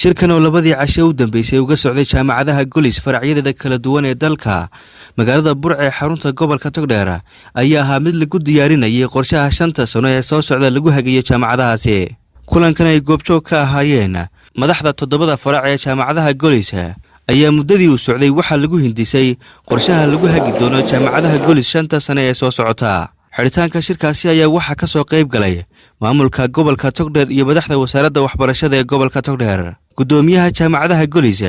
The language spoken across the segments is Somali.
shirkan oo labadii casho u dambeysay uga socday jaamacadaha Golis faracyada kala duwan ee dalka magaalada Burco ee xarunta gobolka Togdheer ayaa ahaa mid lagu diyaarinayay qorshaha 5 sano ee soo socda lagu hagayo jaamacadahaasi. kulankan ay goobjoog ka ahaayeen madaxda 7 farac ee jaamacadaha Golis ayaa muddadii u socday waxa lagu hindisay qorshaha lagu hagi doono jaamacadaha Golis 5 sano ee soo socota. xiritaanka shirkaasi ayaa waxa ka soo qayb galay maamulka gobolka Togdheer iyo madaxda wasaaradda waxbarashada ee gobolka Togdheer. gudoomiyaha jaamacadaha Golis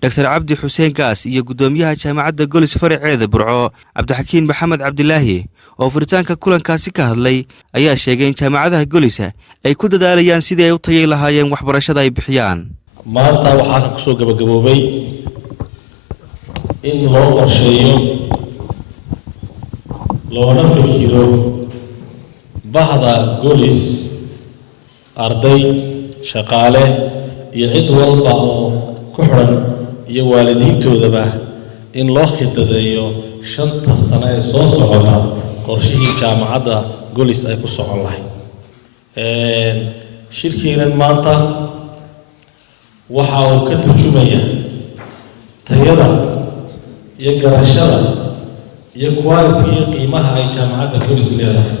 Dr. Cabdi Xuseen Gaas iyo gudoomiyaha jaamacadda Golis faraceeda Burco Cabdixakiin Maxamed Cabdilaahi oo furitaanka kulankaasi ka hadlay ayaa sheegay in jaamacadaha Golis ay ku dadaalayaan sidii ay u tayeyn lahaayeen waxbarashada ay bixiyaan. maanta waxaan ku soo gabagaboobay in loo qorsheeyo loona fikiro bahda Golis arday shaqaale iyo cid walba oo ku xiran iyo waalidiintoodaba in loo khidadeeyo 5 sano ee soo socota qorshihii jaamacadda Golis ay ku socon lahayd. shirkiinan maanta waxa uu ka turjumaya tayada iyo garashada iyo quality iyo qiimaha ay jaamacadda Golis leedahay.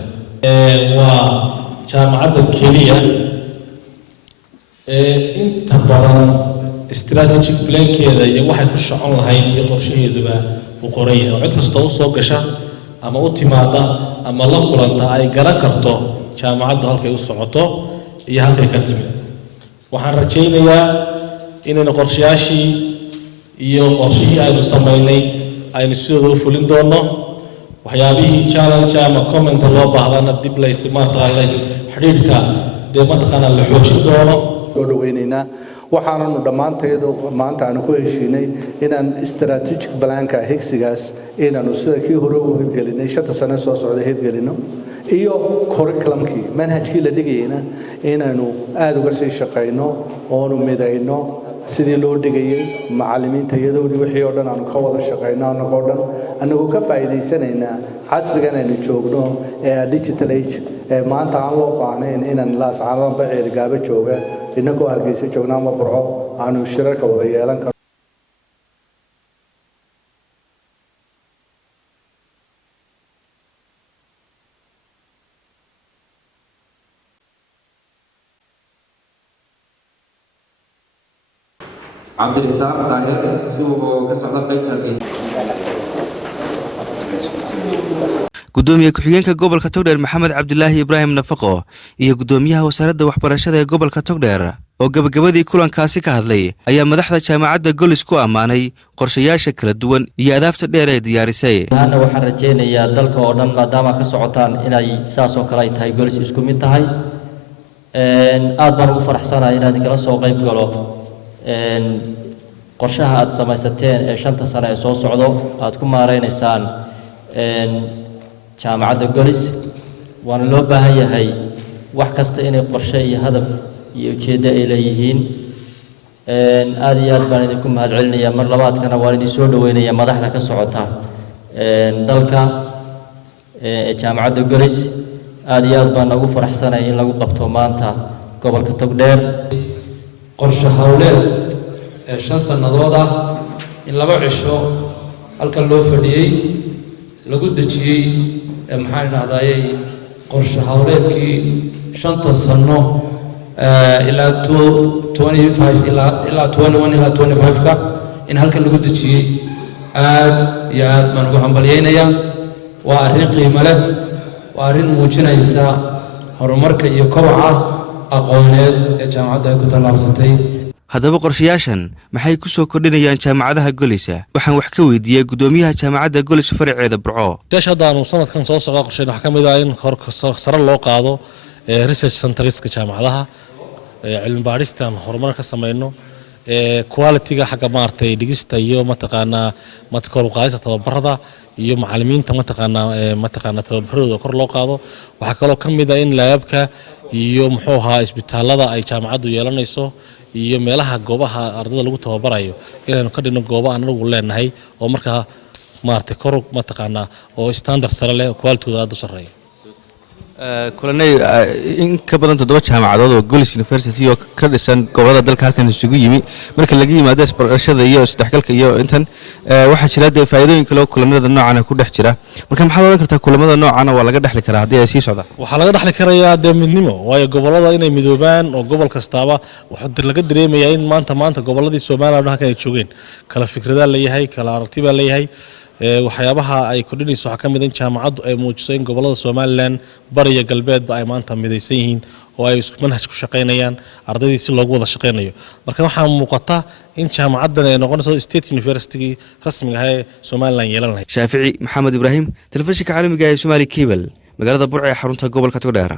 waa jaamacadda kaliya inta badan strategic plan-keeda iyo waxay ku socon lahayd iyo qorshaheeduba u qoray oo cid kasta u soo gasha ama u timaada ama la kulanta ay garan karto jaamacaddu halkay u socoto iyo halkay ka timid. waxaan rajaynayaa inaynu qorshayaashii iyo qorshihii aynu samaynay aynu sidooda u fulin doono. waxyaabihii challenge ama comment loo baahdana dib laysi maartay xiriirka deemataqana la xoojin doono. dhaweynaynaa waxaanu dhamaanteedu maanta aan ku heshiinay inaan strategic plan-ka higsigaas inaanu sida kii hore u hirgelinay 5 sano soo socda hirgelino iyo curriculum-kii manhajkii la dhigayna inaanu aad uga sii shaqeyno oo nu midayno sidii loo dhigayay macallimiinta iyadoodii wixii oo dhan aanu ka wada shaqeyno anagoo ka faa'iideysanayna casrigan aynu joogno ee digital age maanta aan loo baahnayn inaan laascaanood baceer gaaba jooga inagoo Hargeysa joognaa ama Burco aanu shirarka wada yeelan karno. عبد الرزاق طاهر سوق كسرة بيت الرئيس. gudoomiye ku-xigeenka gobolka Togdheer Maxamed Cabdilaahi Ibraahim Nafaqo iyo gudoomiyaha wasaaradda waxbarashada ee gobolka Togdheer oo gabagabadii kulankaasi ka hadlay ayaa madaxda jaamacadda Golis ku amaanay qorshayaasha kala duwan iyo adaafta dheer ee diyaarisay. ana waxaan rajaynayaa dalka oo dhan maadaama ka socotaan inay saas oo kale ay tahay Golis isku mid tahay. aad baan ugu faraxsanahay inaad kala soo qayb galo qorshaha aad samaysateen ee 5 sano ee soo socdo aad ku maareynaysaan jaamacadda Golis. waana loo baahan yahay wax kasta inay qorshe iyo hadaf iyo ujeeddo ay leeyihiin. aad iyo aad baan idinku mahadcelinayaa mar labaadkana waan idin soo dhaweynayaa madaxda ka socota dalka ee jaamacadda Golis. aad iyo aad baan ugu faraxsanahay in lagu qabto maanta gobolka Togdheer qorshe hawleed 5 sanadood ah in 2 cisho halka loo fadhiyay lagu dajiyay maxaan raadayay qorshe hawleedkii 5 sano ilaa 25 ilaa 21 ilaa 25 ka in halka lagu dajiyay aad iyo aad baan ugu hambalyeynaya. waa arrin qiimo leh, waa arrin muujinaysa horumarka iyo kobaca aqooneed ee jaamacadda ay ku tallaabsatay. haddaba qorshayaashan maxay ku soo kordhinayaan jaamacadaha Golis? waxaan wax ka weydiiyay gudoomiyaha jaamacadda Golis faraceeda Burco. gashadaanu sanadkan soo socda qorsheyn waxa kamid ah in sare loo qaado research centerska jaamacadaha cilmi baaristan horumar ka sameeyno quality-ga xagga maartay dhigista iyo mataqaanaa kor u qaadista tababarada iyo macallimiinta mataqaanaa tababarada kor loo qaado. waxa kaloo kamid ah in laabka iyo muxuu ahaa isbitaalada ay jaamacaddu yeelanayso iyo meelaha goobaha ardayda lagu tababarayo inaan ka dhigno goobo aan anagu leenahay oo markaa maartay kor mataqaanaa oo standard sare leh quality-da aad u sareeyo. kulanay in ka badan 7 jaamacadood oo Golis University oo ka dhisan gobolada dalka halkan isugu yimi marka laga yimaado isbarashada iyo isdhexgalka iyo intan waxa jira faa'iidooyin kale oo kulamada noocan ku dhex jira marka maxaad oran kartaa kulamada noocan waa laga dhaxli karaa hadii ay sii socdaan waxa laga dhaxli karayaa midnimo waayo gobolada inay midoobaan oo gobol kastaaba waxa laga dareemayaa in maanta goboladii Soomaaliya halkan ay joogeen kala fikradaha leeyahay kala aragtiba leeyahay waxyaabaha ay kordhinayso waxa kamid ah jaamacadu ay muujisay in gobolada Soomaaliland bariga galbeedba ay maanta midaysan yihiin oo ay isku manhaj ku shaqeynayaan ardaydii si loogu wada shaqeynayo marka waxa muuqata in jaamacadan ay noqonayso State University rasmiga ah ee Soomaaliland yeelan lahayd Shaafici Maxamed Ibrahim telefishinka caalamiga ee Somali Cable magaalada Burco ee xarunta gobolka Togdheer